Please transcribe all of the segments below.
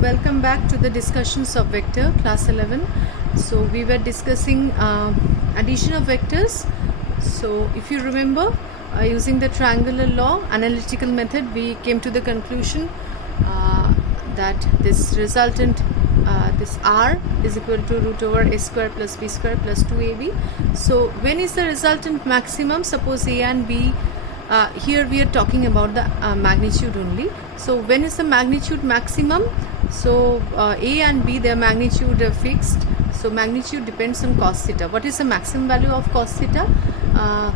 welcome back to the discussions of vector class 11. So we were discussing addition of vectors. So if you remember, using the triangular law analytical method, we came to the conclusion that this resultant this r is equal to root over a square plus b square plus 2ab. So when is the resultant maximum? Suppose a and b, here we are talking about the magnitude only. So when is the magnitude maximum? So a and b, their magnitude are fixed. So magnitude depends on cos theta. What is the maximum value of cos theta?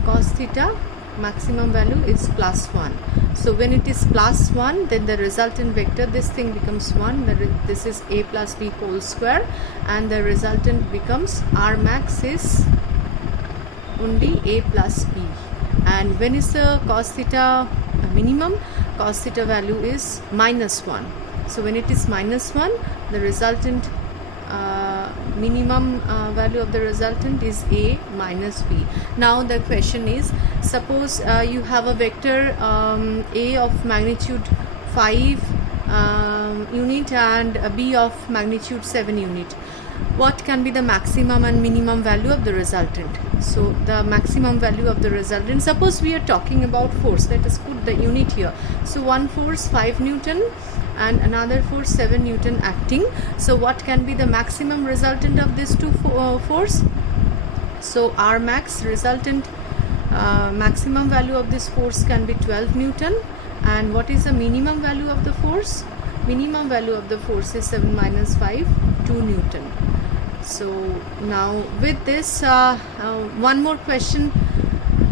Cos theta maximum value is plus 1. So when it is plus 1, then the resultant vector, this thing becomes 1. This is a plus b whole square, and the resultant becomes r max is only a plus b. And when is the cos theta minimum? Cos theta value is minus 1. So when it is minus 1, the resultant minimum value of the resultant is a minus b. Now the question is, suppose you have a vector a of magnitude 5 unit and a b of magnitude 7 unit. What can be the maximum and minimum value of the resultant? So the maximum value of the resultant, suppose we are talking about force, let us put the unit here. So one force 5 Newton and another force 7 Newton acting. So what can be the maximum resultant of these two force? So R max resultant maximum value of this force can be 12 Newton. And what is the minimum value of the force? Minimum value of the force is 7 minus 5, 2 Newton. So now with this one more question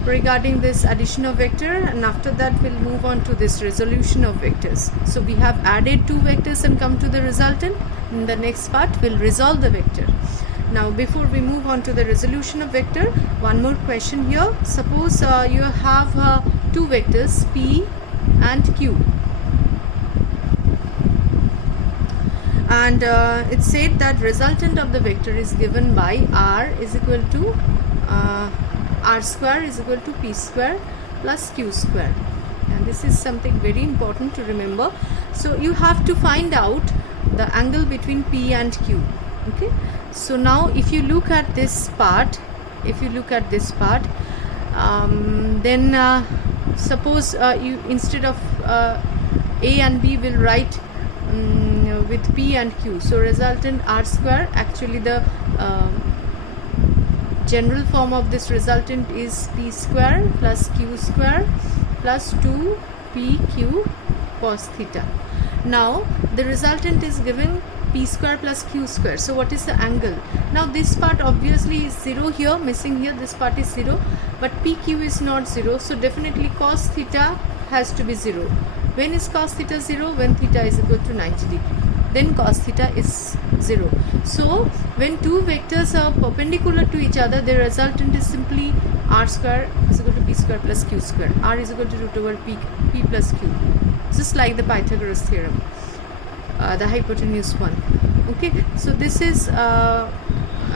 regarding this addition of vector, and after that we'll move on to this resolution of vectors. So we have added two vectors and come to the resultant. In the next part we'll resolve the vector. Now before we move on to the resolution of vector, one more question here. Suppose you have two vectors p and q, and it said that resultant of the vector is given by r is equal to r square is equal to p square plus q square, and this is something very important to remember. So you have to find out the angle between p and q. Okay, so now if you look at this part, then suppose you, instead of a and b, will write with p and q. So resultant r square, actually the general form of this resultant is p square plus q square plus 2pq cos theta. Now the resultant is given p square plus q square. So what is the angle? Now this part obviously is 0 here, missing here, this part is 0, but pq is not 0, so definitely cos theta has to be 0. When is cos theta 0? When theta is equal to 90 degree, then cos theta is 0. So when two vectors are perpendicular to each other, the resultant is simply r square is equal to p square plus q square. R is equal to root over p plus q, just like the Pythagoras theorem, the hypotenuse one. Okay, so this is a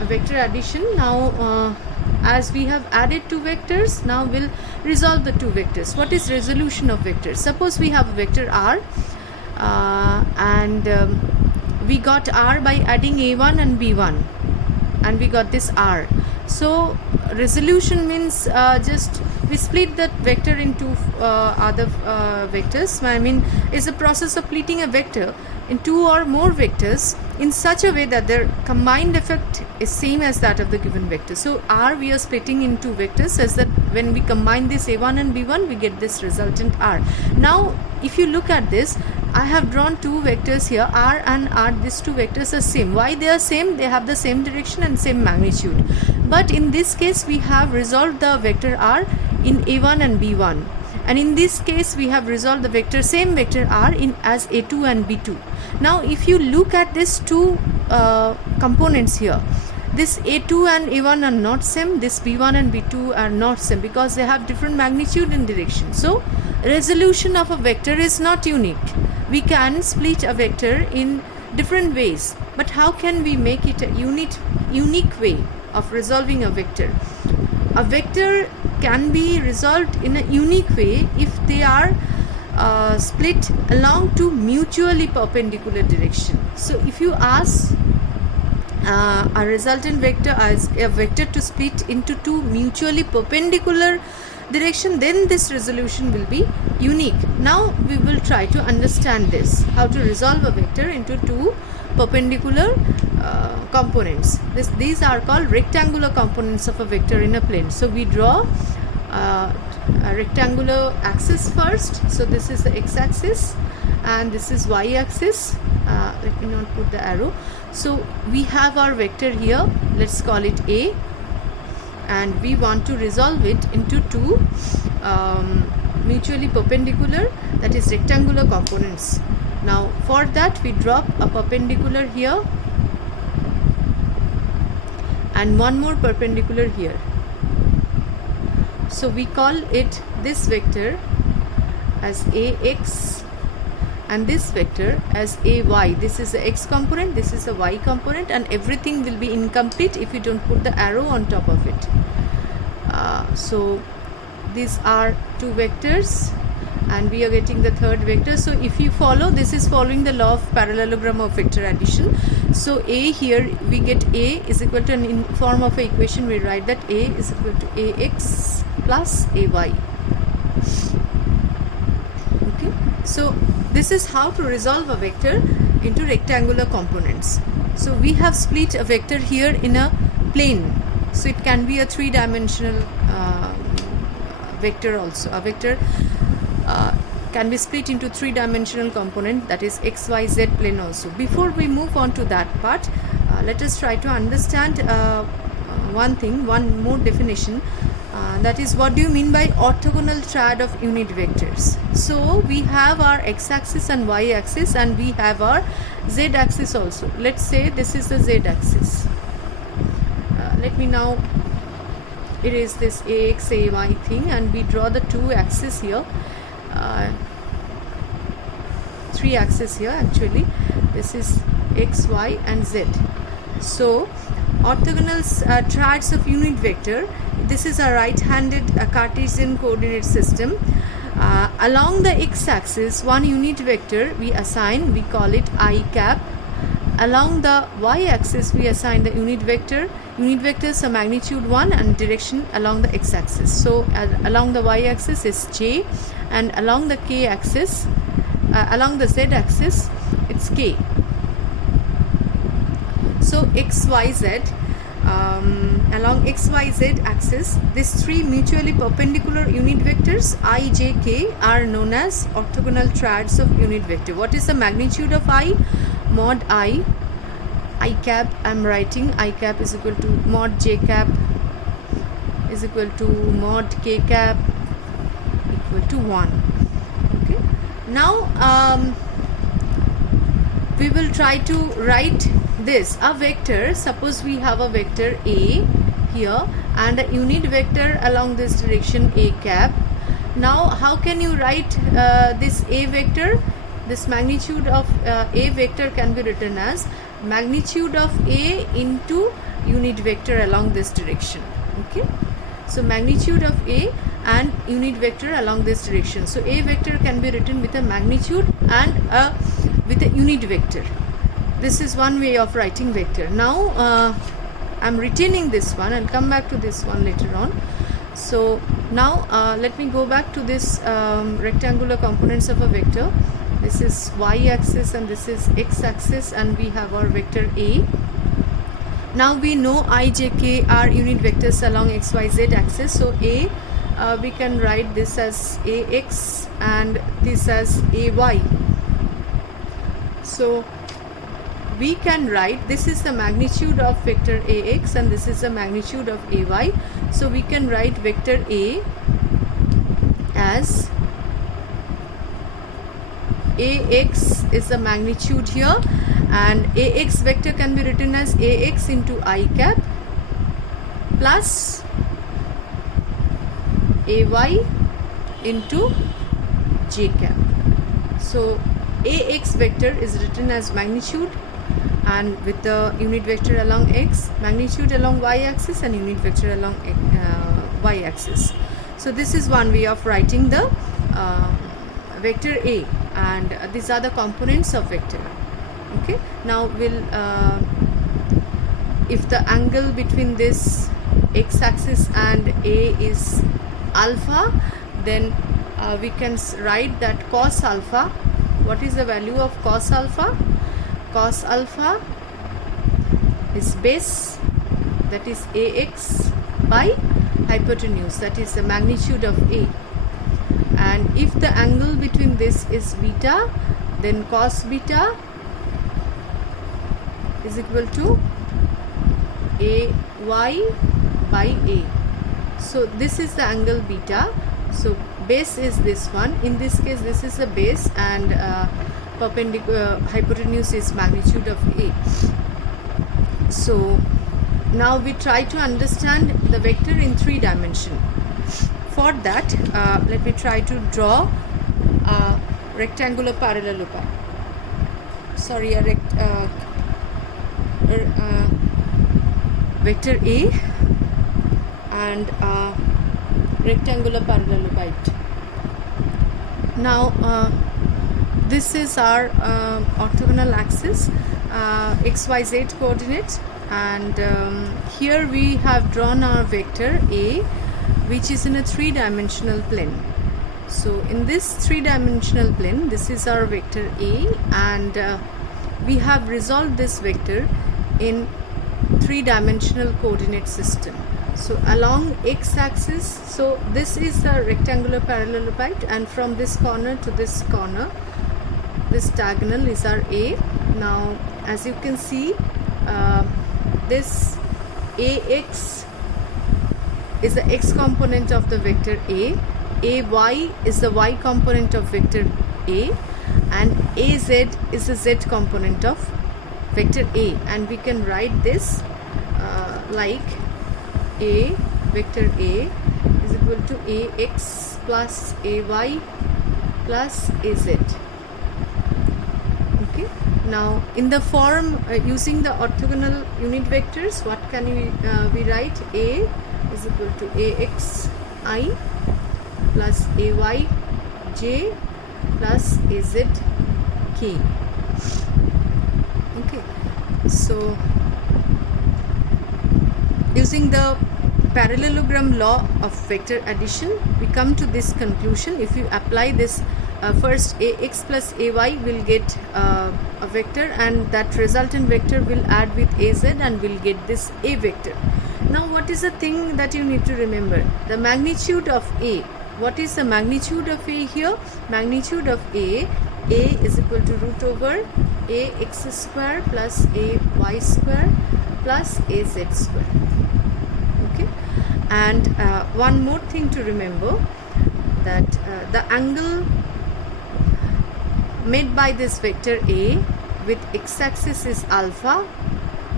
vector addition. Now as we have added two vectors, now we'll resolve the two vectors. What is resolution of vectors? Suppose we have a vector r, and we got r by adding a1 and b1, and we got this r. So resolution means just we split that vector into other vectors. I mean, it's a process of splitting a vector in two or more vectors in such a way that their combined effect is same as that of the given vector. So r we are splitting in two vectors, as that when we combine this a1 and b1, we get this resultant r. Now if you look at this, I have drawn two vectors here, r and r. These two vectors are same. Why they are same? They have the same direction and same magnitude. But in this case we have resolved the vector r in a1 and b1, and in this case we have resolved the vector, same vector r, in as a2 and b2. Now if you look at these two components here, this a2 and a1 are not same, this b1 and b2 are not same, because they have different magnitude and direction. So resolution of a vector is not unique. We can split a vector in different ways, but how can we make it a unique way of resolving a vector? A vector can be resolved in a unique way if they are split along two mutually perpendicular direction. So if you ask a resultant vector as a vector to split into two mutually perpendicular direction, then this resolution will be unique. Now we will try to understand this, how to resolve a vector into two perpendicular components. These are called rectangular components of a vector in a plane. So we draw a rectangular axis first. So this is the x-axis and this is y-axis. Let me not put the arrow. So we have our vector here, let's call it A, and we want to resolve it into two mutually perpendicular, that is rectangular components. Now for that we drop a perpendicular here and one more perpendicular here. So we call it this vector as AX and this vector as AY. This is the x component, this is the y component, and everything will be incomplete if you don't put the arrow on top of it. So these are two vectors and we are getting the third vector. So if you follow, this is following the law of parallelogram of vector addition. So A here we get A is equal to, in form of an equation we write that A is equal to AX plus AY. Okay, so this is how to resolve a vector into rectangular components. So we have split a vector here in a plane, so it can be a three-dimensional vector also. A vector can be split into three-dimensional component, that is x, y, z plane also. Before we move on to that part, let us try to understand one more definition. That is, what do you mean by orthogonal triad of unit vectors? So we have our x-axis and y-axis and we have our z-axis also. Let's say this is the z-axis. Let me now erase this ax, ay thing and we draw the two axes here. Three axes here actually. This is x, y and z. So orthogonal triads of unit vector, this is a right-handed Cartesian coordinate system. Along the x-axis, one unit vector we assign, we call it I cap. Along the y-axis we assign the unit vector. Unit vectors are magnitude 1 and direction along the x-axis. So along the y-axis is j, and along the k-axis, along the z-axis it's k. So x, y, z, along x, y, z axis, these three mutually perpendicular unit vectors I, j, k are known as orthogonal triads of unit vector. What is the magnitude of I? Mod I cap, I am writing I cap is equal to mod j cap is equal to mod k cap equal to 1. Okay. Now we will try to write this, a vector. Suppose we have a vector A here and a unit vector along this direction A cap. Now how can you write this A vector? This magnitude of A vector can be written as magnitude of A into unit vector along this direction. Okay, so magnitude of A and unit vector along this direction. So A vector can be written with a magnitude and with a unit vector. This is one way of writing vector. Now I'm retaining this one. I'll come back to this one later on. So now let me go back to this rectangular components of a vector. This is y-axis and this is x-axis, and we have our vector A. Now we know I, j, k are unit vectors along x, y, z axis. So A, we can write this as ax and this as ay. So we can write, this is the magnitude of vector ax and this is the magnitude of ay. So we can write vector A as ax is the magnitude here, and ax vector can be written as ax into I cap plus ay into j cap. So ax vector is written as magnitude and with the unit vector along x, magnitude along y-axis and unit vector along y-axis. So this is one way of writing the vector A, and these are the components of vector. Okay, now we'll if the angle between this x-axis and A is alpha, then we can write that cos alpha. What is the value of cos alpha? Cos alpha is base, that is ax, by hypotenuse, that is the magnitude of A. And if the angle between this is beta, then cos beta is equal to ay by A. So this is the angle beta. So base is this one. In this case, this is the base, and hypotenuse is magnitude of A. So now we try to understand the vector in 3 dimension. For that, let me try to draw a rectangular parallelogram. Sorry, a vector A and a rectangular parallelogram. Now this is our orthogonal axis, xyz coordinate, and here we have drawn our vector A, which is in a 3-dimensional plane. So in this 3-dimensional plane, this is our vector A, and we have resolved this vector in 3-dimensional coordinate system. So along x-axis, so this is the rectangular parallelogram, and from this corner to this corner, this diagonal is our A. Now as you can see, this ax is the x component of the vector A, ay is the y component of vector A, and az is the z component of vector A. And we can write this like A, vector A is equal to ax plus ay plus az. Okay. Now in the form using the orthogonal unit vectors, what can we write? A is equal to ax I plus ay j plus az k. Okay, so using the parallelogram law of vector addition, we come to this conclusion. If you apply this, first ax plus ay will get a vector, and that resultant vector will add with az and will get this a vector. Now what is the thing that you need to remember? The magnitude of A. What is the magnitude of A here? Magnitude of A is equal to root over ax square plus ay square plus az square. Okay, and one more thing to remember, that the angle made by this vector A with x-axis is alpha,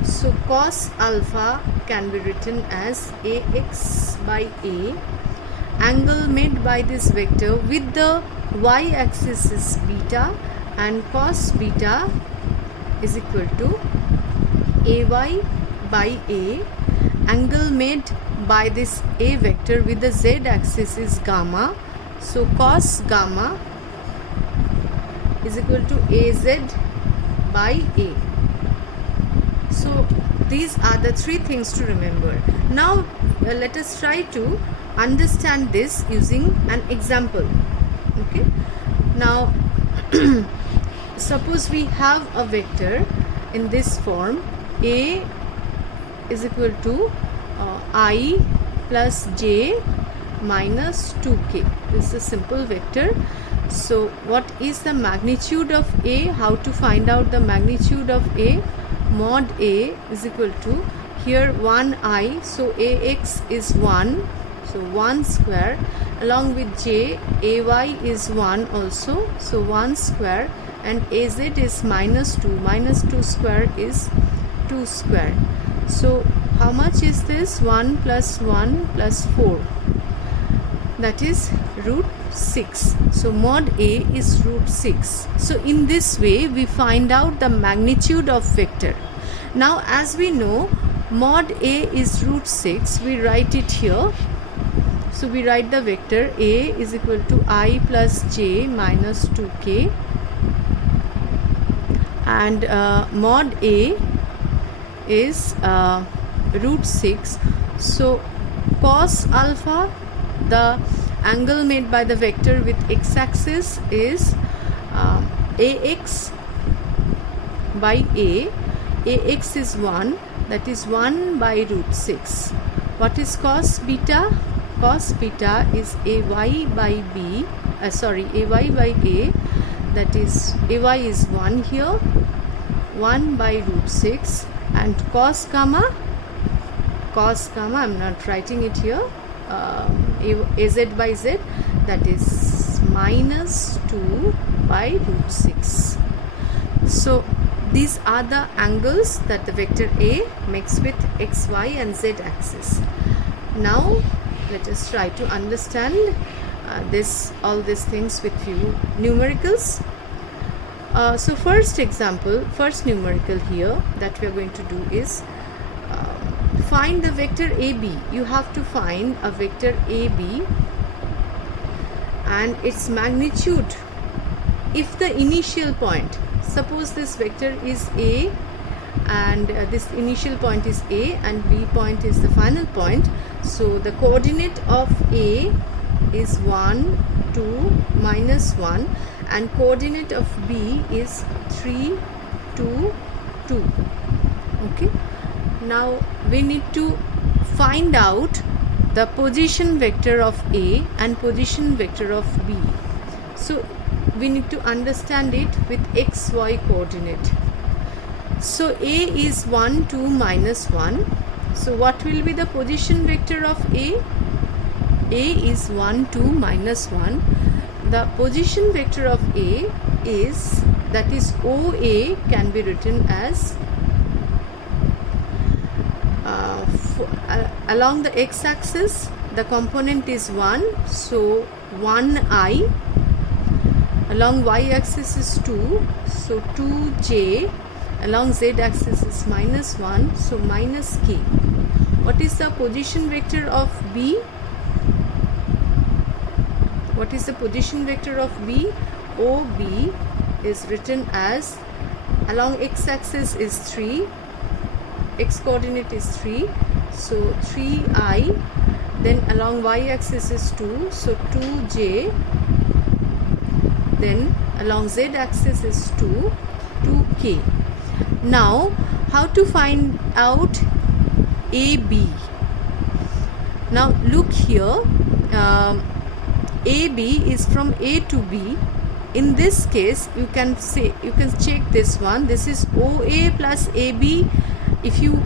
so cos alpha can be written as ax by A. Angle made by this vector with the y-axis is beta, and cos beta is equal to ay by A. Angle made by this A vector with the z-axis is gamma, so cos gamma is equal to az by A. So these are the 3 things to remember. Now let us try to understand this using an example. Okay, now suppose we have a vector in this form, A is equal to I plus j minus 2k. This is a simple vector. So what is the magnitude of A? How to find out the magnitude of A? Mod A is equal to, here 1i, so ax is 1, so 1 square, along with j, ay is 1 also, so 1 square, and az is minus 2 square is 2 square. So how much is this? 1 plus 1 plus 4, that is root 6. So mod A is root 6. So in this way we find out the magnitude of vector. Now as we know mod A is root 6, we write it here. So we write the vector A is equal to I plus j minus 2k, and mod A is root 6. So cos alpha, the angle made by the vector with x-axis, is ax by a. Ax is 1, that is 1 by root 6. What is cos beta? Cos beta is ay by b, ay by a, that is ay is 1 here, 1 by root 6, and cos gamma, I'm not writing it here, az by z, that is minus 2 by root 6. So these are the angles that the vector A makes with x, y and z axis. Now let us try to understand all these things with few numericals. So first numerical here that we are going to do is find the vector AB. You have to find a vector AB and its magnitude if the initial point, suppose this vector is A and this initial point is A and B point is the final point. So the coordinate of A is 1, 2, minus 1, and coordinate of B is 3, 2, 2. Okay. Now we need to find out the position vector of A and position vector of B. So we need to understand it with x, y coordinate. So A is 1, 2, minus 1. So what will be the position vector of A? A is 1, 2, minus 1. The position vector of A is, that is OA, can be written as along the x-axis the component is 1, so 1i. Along y-axis is 2, so 2j. Along z-axis is minus 1, so minus k. What is the position vector of B? What is the position vector of B? OB is written as, along x-axis is 3, x coordinate is 3, so 3i. Then along y-axis is 2, so 2j. Then along z-axis is 2, 2k. Now how to find out AB? Now look here, AB is from A to B. In this case you can check this one. This is OA plus AB. If you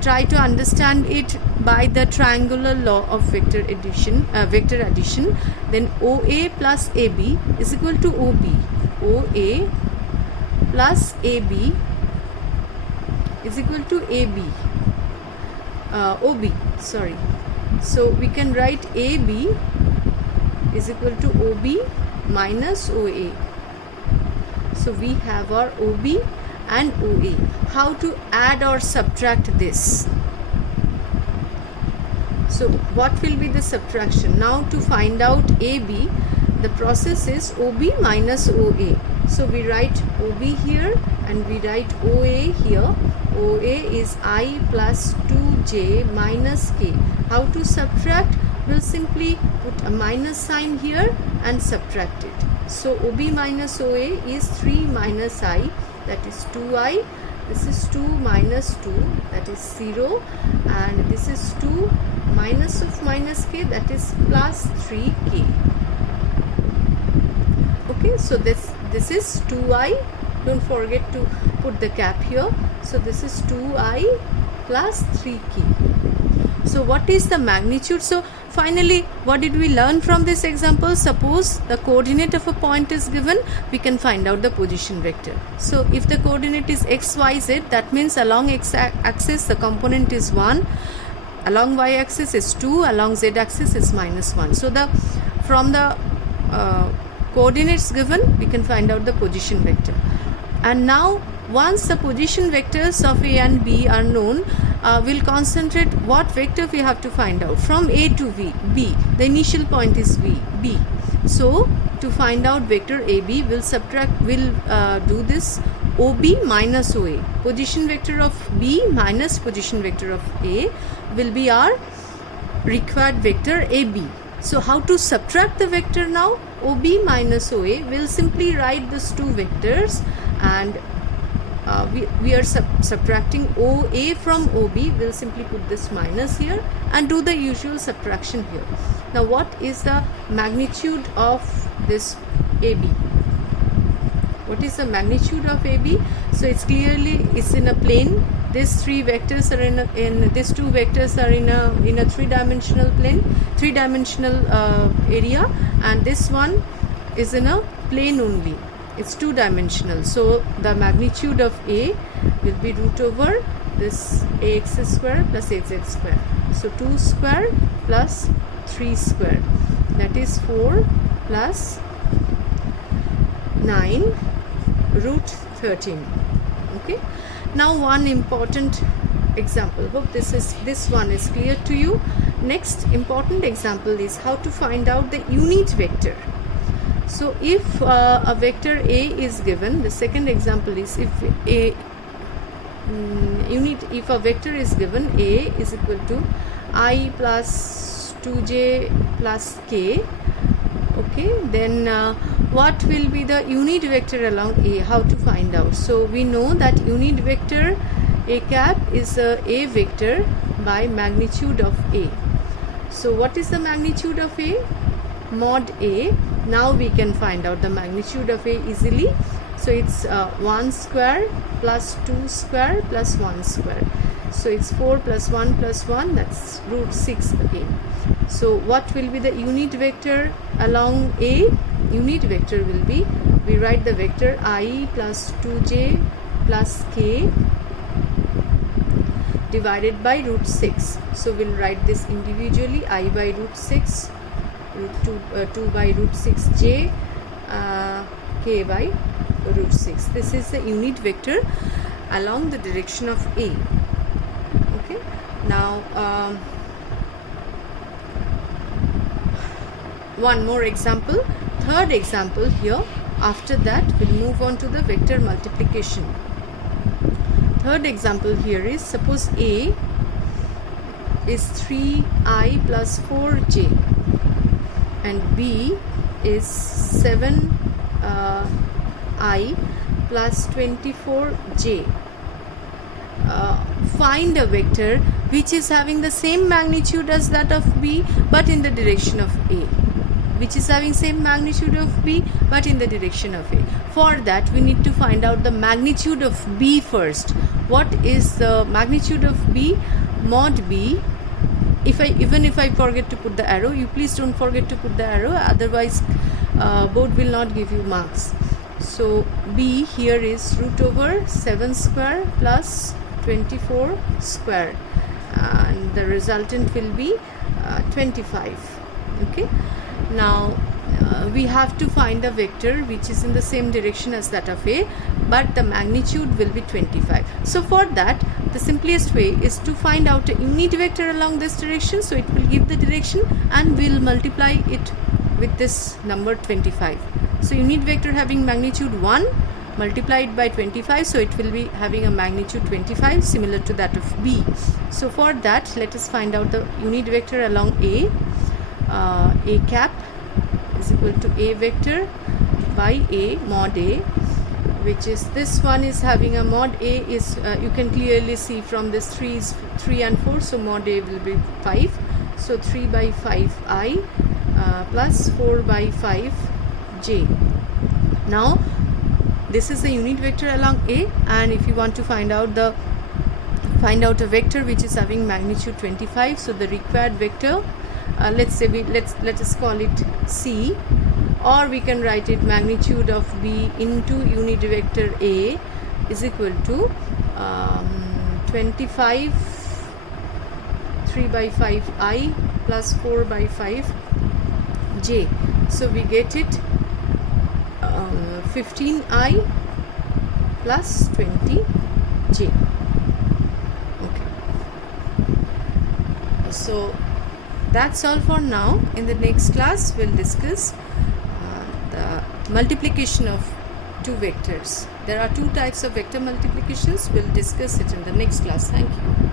try to understand it by the triangular law of vector addition, then OA plus AB is equal to OB. OA plus AB is equal to OB. Sorry. So we can write AB is equal to OB minus OA. So we have our OB and OA. How to add or subtract this? So what will be the subtraction? Now to find out AB, the process is OB minus OA. So we write OB here and we write OA here. OA is I plus 2j minus k. How to subtract? We'll simply put a minus sign here and subtract it. So OB minus OA is 3 minus I, that is 2i. This is 2 minus 2, that is 0, and this is 2 minus of minus k, that is plus 3k. Okay, so this is 2i. Don't forget to put the cap here. So this is 2i plus 3k. So what is the magnitude? So finally, what did we learn from this example? Suppose the coordinate of a point is given, we can find out the position vector. So if the coordinate is x, y, z, that means along x-axis the component is 1, along y-axis is 2, along z-axis is minus 1. So from the coordinates given, we can find out the position vector. And now once the position vectors of A and B are known, we'll concentrate what vector we have to find out from A to B. The initial point is B. So to find out vector AB, we'll do this OB minus OA. Position vector of B minus position vector of A will be our required vector AB. So how to subtract the vector now? OB minus OA. We'll simply write these two vectors, and we are subtracting OA from OB. We'll simply put this minus here and do the usual subtraction here. Now what is the magnitude of this AB? What is the magnitude of AB? So it's in a plane. These three vectors are these two vectors are in a three-dimensional plane, three-dimensional area, and this one is in a plane only. It's two-dimensional. So the magnitude of A will be root over this ax square plus az square. So 2 square plus 3 square, that is 4 plus 9 root 13. Okay. Now one important example. Hope this one is clear to you. Next important example is how to find out the unit vector. So if a vector A is given, the second example is if a vector is given, A is equal to I plus 2j plus k. Okay, then what will be the unit vector along A? How to find out? So we know that unit vector A cap is a vector by magnitude of A. So what is the magnitude of A? Mod A. Now we can find out the magnitude of A easily. So it's 1 square plus 2 square plus 1 square. So it's 4 plus 1 plus 1, that's root 6 again. So what will be the unit vector along A? Unit vector will be, we write the vector I plus 2j plus k divided by root 6. So we'll write this individually, I by root 6, 2 by root 6j, k by root 6. This is the unit vector along the direction of A. Okay. Now one more example, third example here. After that we'll move on to the vector multiplication. Third example here is, suppose A is 3i plus 4j and B is 7i plus 24j. Find a vector which is having the same magnitude as that of B but in the direction of A. Which is having same magnitude of B but in the direction of A. For that we need to find out the magnitude of B first. What is the magnitude of B? Mod B. Even if I forget to put the arrow, you please don't forget to put the arrow, otherwise board will not give you marks. So B here is root over 7 square plus 24 square, and the resultant will be 25. Okay. Now we have to find a vector which is in the same direction as that of A, but the magnitude will be 25. So for that, the simplest way is to find out a unit vector along this direction. So it will give the direction and we'll multiply it with this number 25. So unit vector having magnitude 1 multiplied by 25, so it will be having a magnitude 25 similar to that of B. So for that, let us find out the unit vector along A. A cap is equal to A vector by A mod A, which is this one is having a mod A is you can clearly see from this 3 and 4, so mod A will be 5. So 3 by 5 I plus 4 by 5 j. Now this is the unit vector along A, and if you want to find out a vector which is having magnitude 25, so the required vector, let's say let us call it C, or we can write it magnitude of B into unit vector A is equal to 25 3 by 5 I plus 4 by 5 j. So we get it 15 I plus 20j. Okay, so that's all for now. In the next class we'll discuss the multiplication of two vectors. There are two types of vector multiplications. We'll discuss it in the next class. Thank you.